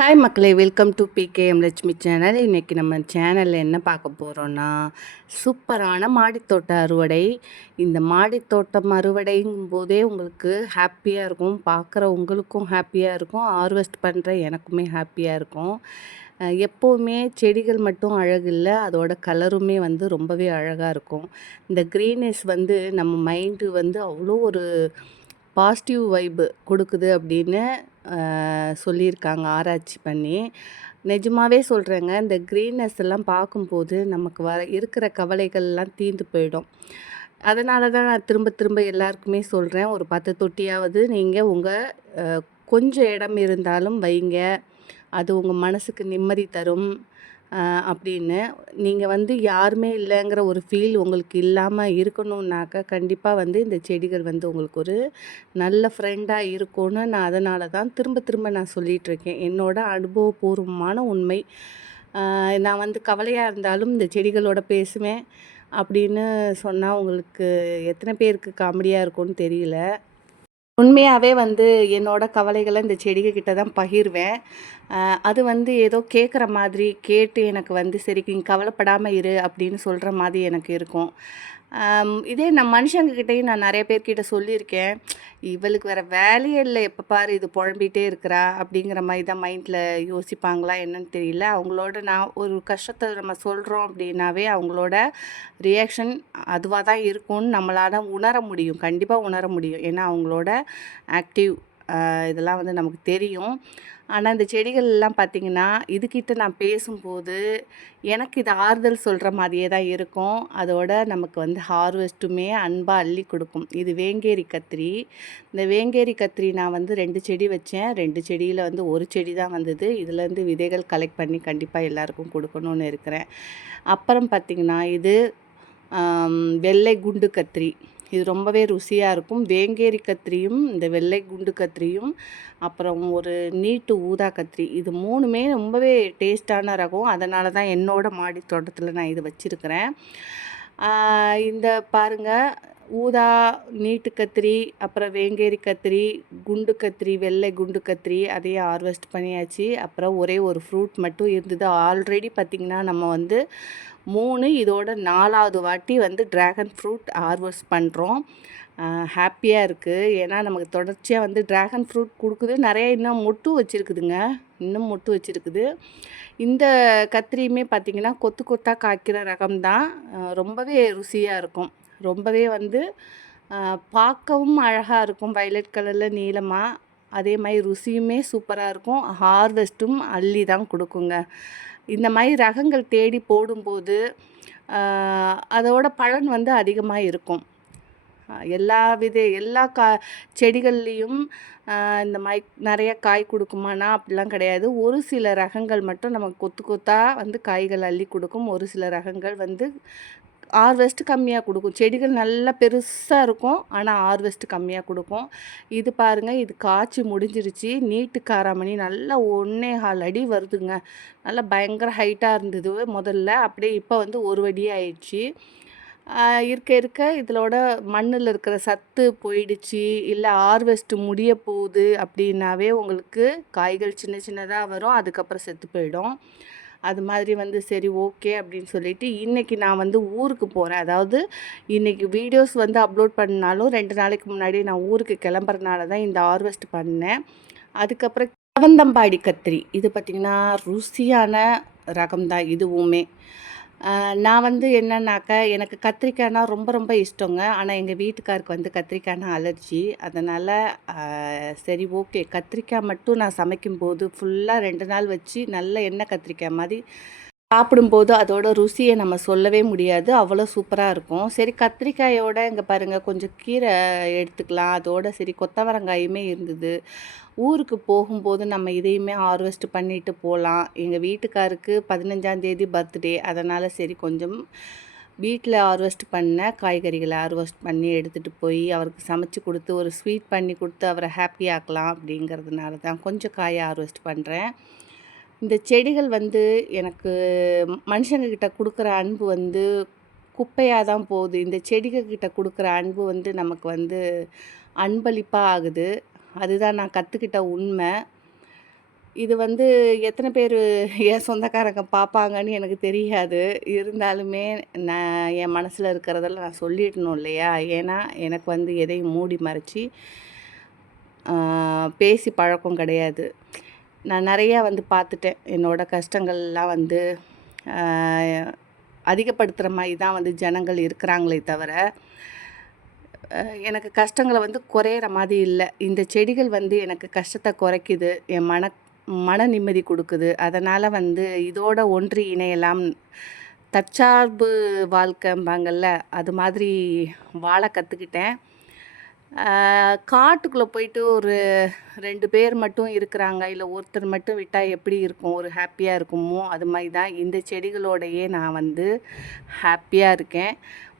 Hi மக்களே, welcome to PKM Lakshmi channel. இன்றைக்கி நம்ம சேனலில் என்ன பார்க்க போகிறோன்னா, சூப்பரான மாடித்தோட்ட அறுவடை. இந்த மாடித்தோட்டம் அறுவடைங்கும் போதே உங்களுக்கு ஹாப்பியாக இருக்கும், பார்க்குற உங்களுக்கும் ஹாப்பியாக இருக்கும், ஹார்வெஸ்ட் பண்ணுற எனக்குமே ஹாப்பியாக இருக்கும். எப்போவுமே செடிகள் மட்டும் அழகு இல்லை, அதோட கலருமே ரொம்பவே அழகாக இருக்கும். இந்த க்ரீனஸ் நம்ம மைண்டு அவ்வளோ ஒரு பாசிட்டிவ் வைப்பு கொடுக்குது அப்படின்னு சொல்லியிருக்காங்க ஆராய்ச்சி பண்ணி. நிஜமாவே சொல்கிறேங்க, இந்த க்ரீனஸ் எல்லாம் பார்க்கும்போது நமக்கு இருக்கிற கவலைகள்லாம் தீர்ந்து போயிடும். அதனால தான் நான் திரும்ப திரும்ப எல்லாருக்குமே சொல்கிறேன், ஒரு 10 தொட்டியாவது நீங்கள் உங்கள் கொஞ்சம் இடம் இருந்தாலும் வைங்க. அது உங்கள் மனசுக்கு நிம்மதி தரும். அப்படின்னு நீங்கள் யாருமே இல்லைங்கிற ஒரு ஃபீல் உங்களுக்கு இல்லாமல் இருக்கணுன்னாக்கா, கண்டிப்பாக இந்த செடிகள் உங்களுக்கு ஒரு நல்ல ஃப்ரெண்டாக இருக்கும்னு நான் அதனால தான் திரும்ப திரும்ப நான் சொல்லிகிட்ருக்கேன். என்னோட அனுபவபூர்வமான உண்மை. நான் கவலையாக இருந்தாலும் இந்த செடிகளோட பேசுவேன் அப்படின்னு சொன்னால் உங்களுக்கு எத்தனை பேருக்கு காமெடியாக இருக்கும்னு தெரியல. உண்மையாகவே என்னோட கவலைகளை இந்த செடிகள் கிட்ட தான் பகிர்வேன். அது ஏதோ கேட்குற மாதிரி கேட்டு எனக்கு சரி நீ கவலைப்படாமல் இரு அப்படின்னு சொல்கிற மாதிரி எனக்கு இருக்கும். இதே நான் மனுஷங்கக்கிட்டேயும் நான் நிறைய பேர்கிட்ட சொல்லியிருக்கேன். இவளுக்கு வேறு வேலையே இல்லை, எப்போ பாரு இது புழம்பிகிட்டே இருக்கிறா அப்படிங்கிற மாதிரி தான் மைண்டில் யோசிப்பாங்களா என்னன்னு தெரியல. அவங்களோட நான் ஒரு கஷ்டத்தை நம்ம சொல்கிறோம் அப்படின்னாவே அவங்களோட ரியாக்ஷன் அதுவாக தான் இருக்கும்னு நம்மளால் உணர முடியும், கண்டிப்பாக உணர முடியும். ஏன்னா அவங்களோட ஆக்டிவ் இதெல்லாம் நமக்கு தெரியும். ஆனால் இந்த செடிகள்லாம் பார்த்திங்கன்னா, இதுக்கிட்ட நான் பேசும்போது எனக்கு இது ஆறுதல் சொல்கிற மாதிரியே தான் இருக்கும். அதோட நமக்கு ஹார்வெஸ்ட்டுமே அன்பாக அள்ளி கொடுக்கும். இது வேங்கேரி கத்திரி. இந்த வேங்கேரி கத்திரி நான் 2 செடி வச்சேன். 2 செடியில் 1 செடி தான் வந்தது. இதுலேருந்து விதைகள் கலெக்ட் பண்ணி கண்டிப்பாக எல்லாருக்கும் கொடுக்கணுன்னு இருக்கிறேன். அப்புறம் பார்த்திங்கன்னா, இது வெள்ளை குண்டு கத்திரி. இது ரொம்பவே ருசியாக இருக்கும். வேங்கேரி கத்திரியும் இந்த வெள்ளை குண்டு கத்திரியும் அப்புறம் ஒரு நீட்டு ஊதா கத்திரி, இது 3மே ரொம்பவே டேஸ்ட்டான ரகம். அதனால தான் என்னோடய மாடி தோட்டத்தில் நான் இது வச்சுருக்கிறேன். இந்த பாருங்கள், ஊதா, நீட்டு கத்திரி, அப்புறம் வேங்கேரி கத்திரி, குண்டு கத்திரி, வெள்ளை குண்டு கத்திரி அதையும் ஹார்வெஸ்ட் பண்ணியாச்சு. அப்புறம் ஒரே ஒரு ஃப்ரூட் மட்டும் இருந்தது. ஆல்ரெடி பார்த்திங்கன்னா நம்ம 3 இதோட 4வது வாட்டி ட்ராகன் ஃப்ரூட் ஹார்வெஸ்ட் பண்ணுறோம். ஹாப்பியாக இருக்குது. ஏன்னா நமக்கு தொடர்ச்சியாக ட்ராகன் ஃப்ரூட் கொடுக்குது. நிறைய இன்னும் மொட்டு வச்சுருக்குதுங்க, இன்னும் மொட்டு வச்சுருக்குது. இந்த கத்திரியுமே பார்த்திங்கன்னா கொத்து கொத்தாக காய்க்கிற ரகம் தான். ரொம்பவே ருசியாக இருக்கும். ரொம்பவே பார்க்கவும் அழகாக இருக்கும், வைலட் கலரில் நீளமாக. அதே மாதிரி ருசியுமே சூப்பராக இருக்கும். ஹார்வெஸ்ட்டும் அள்ளி தான் கொடுக்குங்க. இந்த மாதிரி ரகங்கள் தேடி போடும்போது அதோட பலன் அதிகமாக இருக்கும். எல்லா செடிகள்லேயும் இந்த மாதிரி நிறைய காய் கொடுக்குமானா அப்படிலாம் கிடையாது. ஒரு சில ரகங்கள் மட்டும் நமக்கு கொத்து கொத்தாக காய்கள் அள்ளி கொடுக்கும். ஒரு சில ரகங்கள் ஹார்வெஸ்ட் கம்மியாக கொடுக்கும். செடிகள் நல்லா பெருசாக இருக்கும், ஆனால் ஹார்வெஸ்ட் கம்மியாக கொடுக்கும். இது பாருங்கள், இது காய்ச்சி முடிஞ்சிருச்சு. நீட்டு காராமணி நல்லா 1.25 அடி வருதுங்க. நல்லா பயங்கர ஹைட்டாக இருந்தது முதல்ல, அப்படியே இப்போ 1 அடி ஆயிடுச்சு. இருக்க இருக்க இதோட மண்ணில் இருக்கிற சத்து போயிடுச்சு, இல்லை ஹார்வெஸ்ட் முடிய போகுது அப்படின்னாவே உங்களுக்கு காய்கள் சின்ன சின்னதாக வரும், அதுக்கப்புறம் செத்து போயிடும். அது மாதிரி சரி ஓகே அப்படின்னு சொல்லிவிட்டு இன்றைக்கி நான் ஊருக்கு போகிறேன். அதாவது இன்றைக்கி வீடியோஸ் அப்லோட் பண்ணாலும் 2 நாளைக்கு முன்னாடி நான் ஊருக்கு கிளம்புறதுனால தான் இந்த ஹார்வெஸ்ட் பண்ணேன். அதுக்கப்புறம் கவந்தம்பாடி கத்திரி, இது பார்த்திங்கன்னா ருசியான ரகம் தான் இதுவுமே. நான் என்னன்னாக்கா, எனக்கு கத்திரிக்காய்னா ரொம்ப ரொம்ப இஷ்டங்க. ஆனால் எங்கள் வீட்டுக்காருக்கு கத்திரிக்காய்னா அலர்ஜி. அதனால் சரி ஓகே, கத்திரிக்காய் மட்டும் நான் சமைக்கும்போது ஃபுல்லாக 2 நாள் வச்சு நல்ல எண்ணெய் கத்திரிக்காய் மாதிரி சாப்பிடும்போது அதோட ருசியை நம்ம சொல்லவே முடியாது, அவ்வளோ சூப்பராக இருக்கும். சரி கத்திரிக்காயோட இங்கே பாருங்கள் கொஞ்சம் கீரை எடுத்துக்கலாம். அதோட சரி கொத்தவரங்காயுமே இருந்தது. ஊருக்கு போகும்போது நம்ம இதையுமே ஹார்வெஸ்ட் பண்ணிட்டு போகலாம். எங்கள் வீட்டுக்காருக்கு 15ஆம் தேதி பர்த்டே, அதனால் சரி கொஞ்சம் வீட்டில் ஹார்வெஸ்ட் பண்ண காய்கறிகளை ஹார்வெஸ்ட் பண்ணி எடுத்துகிட்டு போய் அவருக்கு சமைச்சு கொடுத்து ஒரு ஸ்வீட் பண்ணி கொடுத்து அவரை ஹாப்பி ஆக்கலாம் அப்படிங்கிறதுனால தான் கொஞ்சம் காயை ஹார்வெஸ்ட் பண்ணுறேன். இந்த செடிகள் எனக்கு மனுஷங்கக்கிட்ட கொடுக்குற அன்பு குப்பையாக தான் போகுது. இந்த செடிகள்கிட்ட கொடுக்குற அன்பு நமக்கு அன்பளிப்பாக ஆகுது. அதுதான் நான் கற்றுக்கிட்ட உண்மை. இது வந்து எத்தனை பேர் என் சொந்தக்காரங்க பார்ப்பாங்கன்னு எனக்கு தெரியாது. இருந்தாலுமே நான் என் மனசில் இருக்கிறதெல்லாம் நான் சொல்லிடணும் இல்லையா? ஏன்னா எனக்கு வந்து எதையும் மூடி மறைச்சி பேசி பழக்கம் கிடையாது. நான் நிறையா வந்து பார்த்துட்டேன். என்னோட கஷ்டங்கள்லாம் வந்து அதிகப்படுத்துகிற மாதிரி தான் வந்து ஜனங்கள் இருக்கிறாங்களே தவிர எனக்கு கஷ்டங்களை வந்து குறையிற மாதிரி இல்லை. இந்த செடிகள் வந்து எனக்கு கஷ்டத்தை குறைக்குது, என் மன நிம்மதி கொடுக்குது. அதனால் வந்து இதோட ஒன்றி இணையலாம். தற்சார்பு வாழ்க்கைம்பாங்கள்ல, அது மாதிரி வாழ கற்றுக்கிட்டேன். காட்டுக்குள்ளே போயிட்டு ஒரு 2 பேர் மட்டும் இருக்கிறாங்க, இல்லை ஒருத்தர் மட்டும் விட்டால் எப்படி இருக்கும், ஒரு ஹாப்பியாக இருக்குமோ அது மாதிரி தான் இந்த செடிகளோடையே நான் வந்து ஹாப்பியாக இருக்கேன்.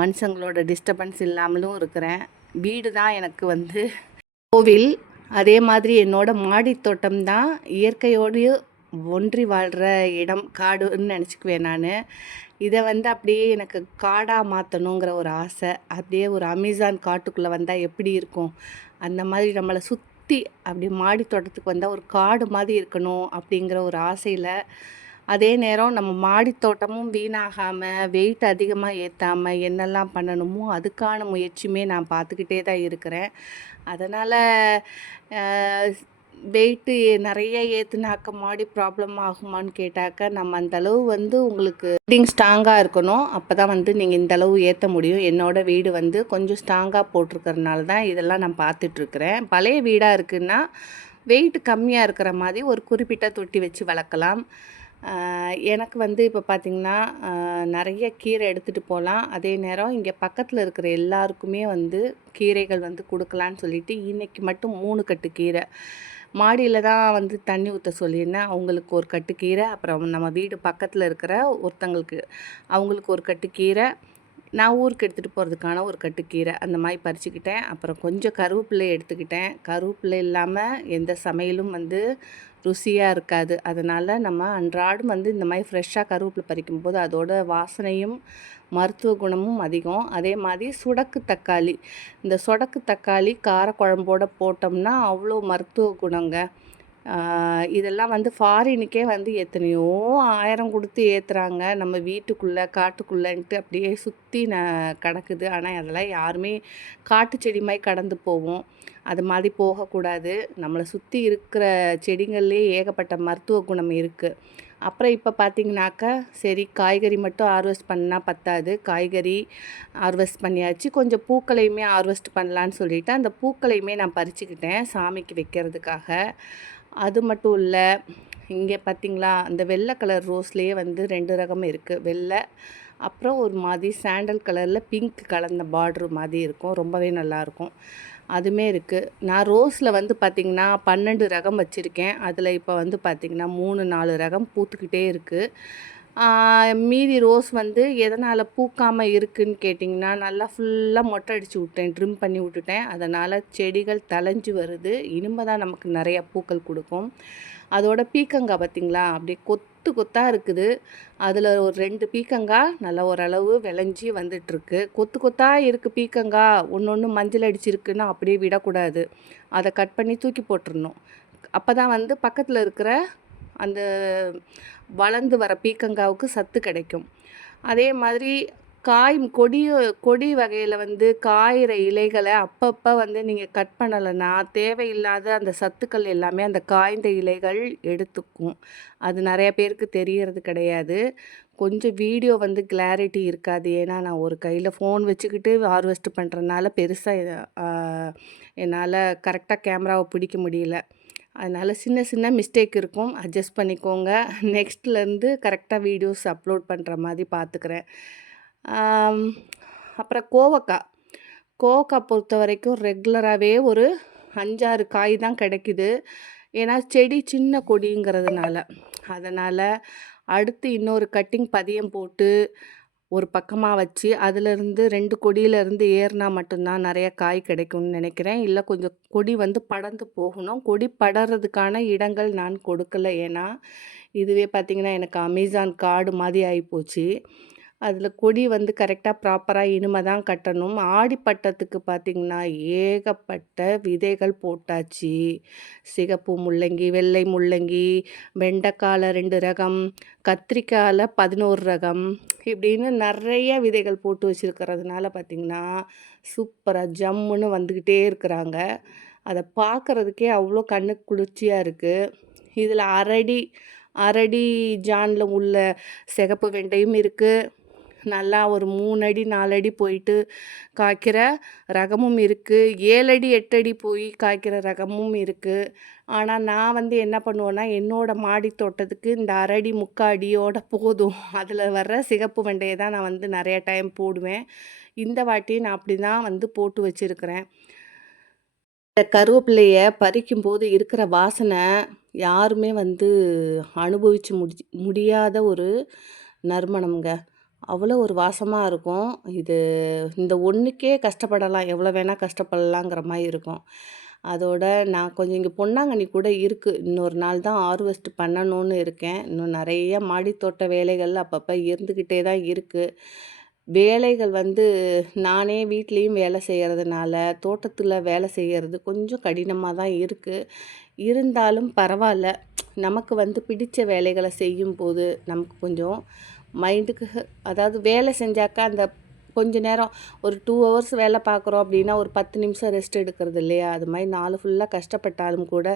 மனுஷங்களோட டிஸ்டர்பன்ஸ் இல்லாமலும் இருக்கிறேன். வீடு தான் எனக்கு வந்து கோவில். அதே மாதிரி என்னோட மாடி தோட்டம் தான் இயற்கையோடு ஒன்றி வாழ்கிற இடம், காடுன்னு நினச்சிக்குவேன் நான். இதை வந்து அப்படியே எனக்கு காடாக மாற்றணுங்கிற ஒரு ஆசை. அப்படியே ஒரு அமேசான் காட்டுக்குள்ளே வந்தால் எப்படி இருக்கும், அந்த மாதிரி நம்மளை சுற்றி அப்படி மாடி தோட்டத்துக்கு வந்தால் ஒரு காடு மாதிரி இருக்கணும் அப்படிங்கிற ஒரு ஆசையில், அதே நேரம் நம்ம மாடி தோட்டமும் வீணாகாமல் வெயிட் அதிகமாக ஏற்றாமல் என்னெல்லாம் பண்ணணுமோ அதுக்கான முயற்சியுமே நான் பார்த்துக்கிட்டே தான் இருக்கிறேன். அதனால் வெயிட்டு நிறைய ஏற்றுனாக்க மாடி ப்ராப்ளம் ஆகுமான்னு கேட்டாக்க, நம்ம அந்தளவு வந்து உங்களுக்கு பில்டிங் ஸ்ட்ராங்காக இருக்கணும். அப்போ தான் வந்து நீங்கள் இந்தளவு ஏற்ற முடியும். என்னோடய வீடு வந்து கொஞ்சம் ஸ்ட்ராங்காக போட்டிருக்கறனால தான் இதெல்லாம் நான் பார்த்துட்ருக்குறேன். பழைய வீடாக இருக்குன்னா வெயிட் கம்மியாக இருக்கிற மாதிரி ஒரு குறிப்பிட்ட தொட்டி வச்சு வளர்க்கலாம். எனக்கு வந்து இப்போ பார்த்திங்கன்னா நிறைய கீரை எடுத்துகிட்டு போகலாம். அதே நேரம் இங்கே பக்கத்தில் இருக்கிற எல்லாருக்குமே வந்து கீரைகள் வந்து கொடுக்கலான்னு சொல்லிவிட்டு இன்றைக்கி மட்டும் 3 கட்டு கீரை மாடியில் தான் வந்து தண்ணி ஊற்ற சொல்லியிருந்தேன். அவங்களுக்கு ஒரு கட்டு கீரை, அப்புறம் நம்ம வீடு பக்கத்தில் இருக்கிற ஒருத்தங்களுக்கு அவங்களுக்கு ஒரு கட்டு கீரை, நான் ஊருக்கு எடுத்துகிட்டு போகிறதுக்கான ஒரு கட்டு கீரை, அந்த மாதிரி பறிச்சுக்கிட்டேன். அப்புறம் கொஞ்சம் கருவேப்பிலை எடுத்துக்கிட்டேன். கருவேப்பிலை இல்லாமல் எந்த சமையலும் வந்து ருசியாக இருக்காது. அதனால் நம்ம அன்றாடம் வந்து இந்த மாதிரி ஃப்ரெஷ்ஷாக கருவேப்பிலை பறிக்கும்போது அதோட வாசனையும் மருத்துவ குணமும் அதிகம். அதே மாதிரி சுடக்கு தக்காளி, இந்த சொடக்கு தக்காளி காரக்குழம்போட போட்டோம்னா அவ்வளோ மருத்துவ குணங்க. இதெல்லாம் வந்து ஃபாரினுக்கே வந்து எத்தனையோ 1000 கொடுத்து ஏற்றுறாங்க. நம்ம வீட்டுக்குள்ளே காட்டுக்குள்ளேன்ட்டு அப்படியே சுற்றி கிடக்குது. ஆனால் அதெல்லாம் யாருமே காட்டு செடி மாதிரி கடந்து போவோம். அது மாதிரி போகக்கூடாது. நம்மளை சுற்றி இருக்கிற செடிங்கள்லேயே ஏகப்பட்ட மருத்துவ குணம் இருக்குது. அப்புறம் இப்போ பார்த்திங்கனாக்கா, சரி காய்கறி மட்டும் ஹார்வெஸ்ட் பண்ணால் பத்தாது, காய்கறி ஹார்வெஸ்ட் பண்ணியாச்சு. கொஞ்சம் பூக்களையுமே ஹார்வெஸ்ட் பண்ணலான்னு சொல்லிவிட்டு அந்த பூக்களையுமே நான் பறிச்சுக்கிட்டேன் சாமிக்கு வைக்கிறதுக்காக. அது மட்டும் இல்லை, இங்கே பார்த்திங்களா அந்த வெள்ளை கலர் ரோஸ்லேயே வந்து 2 ரகம் இருக்குது. வெள்ளை, அப்புறம் ஒரு மாதிரி சாண்டல் கலரில் பிங்க் கலந்த பார்ட்ரு மாதிரி இருக்கும், ரொம்பவே நல்லாயிருக்கும். அதுவுமே இருக்குது. நான் ரோஸில் வந்து பார்த்திங்கன்னா 12 ரகம் வச்சுருக்கேன். அதில் இப்போ வந்து பார்த்திங்கன்னா 3, 4 ரகம் பூத்துக்கிட்டே இருக்குது. மீதி ரோஸ் வந்து எதனால் பூக்காமல் இருக்குதுன்னு கேட்டிங்கன்னா, நல்லா ஃபுல்லாக மொட்டை அடித்து விட்டேன், ட்ரிம் பண்ணி விட்டுட்டேன். அதனால் செடிகள் தழைஞ்சு வருது. இனிமே தான் நமக்கு நிறையா பூக்கள் கொடுக்கும். அதோட பீக்கங்காய் பார்த்திங்களா, அப்படியே கொத்து கொத்தாக இருக்குது. அதில் ஒரு 2 பீக்கங்காய் நல்லா ஓரளவு விளைஞ்சி வந்துட்டுருக்கு. கொத்து கொத்தாக இருக்குது பீக்கங்காய், ஒன்று மஞ்சள் அடிச்சிருக்குன்னா அப்படியே விடக்கூடாது. அதை கட் பண்ணி தூக்கி போட்டுடணும். அப்போ தான் வந்து பக்கத்தில் இருக்கிற அந்த வளர்ந்து வர பீக்கங்காவுக்கு சத்து கிடைக்கும். அதே மாதிரி கொடி வகையில் வந்து காய்கிற இலைகளை அப்பப்போ வந்து நீங்கள் கட் பண்ணலைன்னா தேவையில்லாத அந்த சத்துக்கள் எல்லாமே அந்த காய்ந்த இலைகள் எடுத்துக்கும். அது நிறைய பேருக்கு தெரியறது கிடையாது. கொஞ்சம் வீடியோ வந்து கிளாரிட்டி இருக்காது. ஏன்னா நான் ஒரு கையில் ஃபோன் வச்சுக்கிட்டு ஹார்வெஸ்ட் பண்ணுறதுனால பெருசாக என்னால் கரெக்டாக கேமராவை பிடிக்க முடியல. அதனால் சின்ன சின்ன மிஸ்டேக் இருக்கும், அட்ஜஸ்ட் பண்ணிக்கோங்க. நெக்ஸ்ட்லேருந்து கரெக்டாக வீடியோஸ் அப்லோட் பண்ணுற மாதிரி பார்த்துக்கிறேன். அப்புறம் கோவக்காய் பொறுத்த வரைக்கும் ரெகுலராகவே ஒரு 5, 6 காய் தான் கிடைக்குது. ஏன்னா செடி சின்ன கொடிங்கிறதுனால. அதனால் அடுத்து இன்னொரு கட்டிங் பதியம் போட்டு ஒரு பக்கமாக வச்சு அதிலிருந்து 2 கொடியிலேருந்து ஏறினா மட்டும்தான் நிறைய காய் கிடைக்கும்னு நினைக்கிறேன். இல்லை கொஞ்சம் கொடி வந்து படர்ந்து போகணும். கொடி படர்றதுக்கான இடங்கள் நான் கொடுக்கல. ஏன்னா இதுவே பார்த்திங்கன்னா எனக்கு அமேசான் காடு மாதிரி ஆகிப்போச்சு. அதில் கொடி வந்து கரெக்டாக ப்ராப்பராக இனிமே தான் கட்டணும். ஆடிப்பட்டத்துக்கு பார்த்திங்கன்னா ஏகப்பட்ட விதைகள் போட்டாச்சு. சிகப்பு முள்ளங்கி, வெள்ளை முள்ளங்கி, வெண்டைக்காயில் 2 ரகம், கத்திரிக்காயில் 11 ரகம், இப்படின்னு நிறைய விதைகள் போட்டு வச்சுருக்கிறதுனால பார்த்திங்கன்னா சூப்பராக ஜம்முன்னு வந்துக்கிட்டே இருக்கிறாங்க. அதை பார்க்குறதுக்கே அவ்வளோ கண்ணுக்கு குளிர்ச்சியாக இருக்குது. இதில் அரடி ஜானில் உள்ள சிகப்பு வெண்டையும் இருக்குது. நல்லா ஒரு 3 அடி 4 அடி போயிட்டு காய்க்கிற ரகமும் இருக்குது. 7 அடி 8 அடி போய் காய்க்கிற ரகமும் இருக்குது. ஆனால் நான் வந்து என்ன பண்ணுவேன்னா, என்னோடய மாடி தோட்டத்துக்கு இந்த அரடி 3/4 அடியோட போதும். அதில் வர்ற சிகப்பு வெண்டையை தான் நான் வந்து நிறைய டைம் போடுவேன். இந்த வாட்டி நான் அப்படி தான் வந்து போட்டு வச்சுருக்கிறேன். இந்த கருவேப்பிலைய பறிக்கும்போது இருக்கிற வாசனை யாருமே வந்து அனுபவிச்சு முடியாத ஒரு நறுமணம்ங்க. அவ்வளோ ஒரு வாசமாக இருக்கும். இந்த ஒன்றுக்கே கஷ்டப்படலாம், எவ்வளோ வேணால் கஷ்டப்படலாங்கிற மாதிரி இருக்கும். அதோட நான் கொஞ்சம் இங்கே பொன்னாங்கண்ணி கூட இருக்குது. இன்னொரு நாள் தான் ஹார்வெஸ்ட் பண்ணணும்னு இருக்கேன். இன்னும் நிறைய மாடித்தோட்ட வேலைகள் அப்பப்போ இருந்துக்கிட்டே தான் இருக்குது. வேலைகள் வந்து நானே வீட்லேயும் வேலை செய்கிறதுனால தோட்டத்தில் வேலை செய்கிறது கொஞ்சம் கடினமாக தான் இருக்குது. இருந்தாலும் பரவாயில்ல. நமக்கு வந்து பிடித்த வேலைகளை செய்யும்போது நமக்கு கொஞ்சம் மைண்டுக்கு அதாவது வேலை செஞ்சாக்கா அந்த கொஞ்ச நேரம் ஒரு 2 ஹவர்ஸ் வேலை பார்க்குறோம் அப்படின்னா ஒரு 10 நிமிஷம் ரெஸ்ட் எடுக்கிறது இல்லையா? அது மாதிரி நாள் ஃபுல்லாக கஷ்டப்பட்டாலும் கூட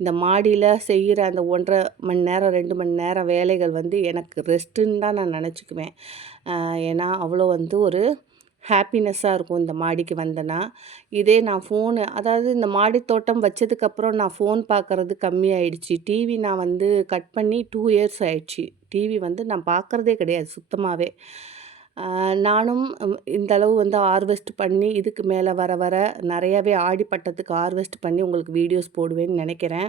இந்த மாடியில் செய்கிற அந்த 1.5 மணி நேரம் 2 மணி நேரம் வேலைகள் வந்து எனக்கு ரெஸ்ட்டுன்னு தான் நான் நினச்சிக்குவேன். ஏன்னா அவ்வளோ வந்து ஒரு ஹாப்பினஸ்ஸாக இருக்கும் இந்த மாடிக்கு வந்தேன்னா. இதே நான் அதாவது இந்த மாடி தோட்டம் வச்சதுக்கப்புறம் நான் ஃபோன் பார்க்குறது கம்மியாயிடுச்சு. டிவி நான் வந்து கட் பண்ணி 2 இயர்ஸ் ஆயிடுச்சு. டிவி வந்து நான் பார்க்குறதே கிடையாது சுத்தமாகவே. நானும் இந்த அளவு வந்து ஹார்வெஸ்ட் பண்ணி இதுக்கு மேலே வர நிறையாவே ஆடிப்பட்டத்துக்கு ஹார்வெஸ்ட் பண்ணி உங்களுக்கு வீடியோஸ் போடுவேன்னு நினைக்கிறேன்.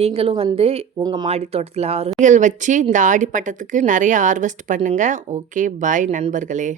நீங்களும் வந்து உங்கள் மாடி தோட்டத்தில் வச்சு இந்த ஆடிப்பட்டத்துக்கு நிறைய ஹார்வெஸ்ட் பண்ணுங்கள். ஓகே, பாய் நண்பர்களே.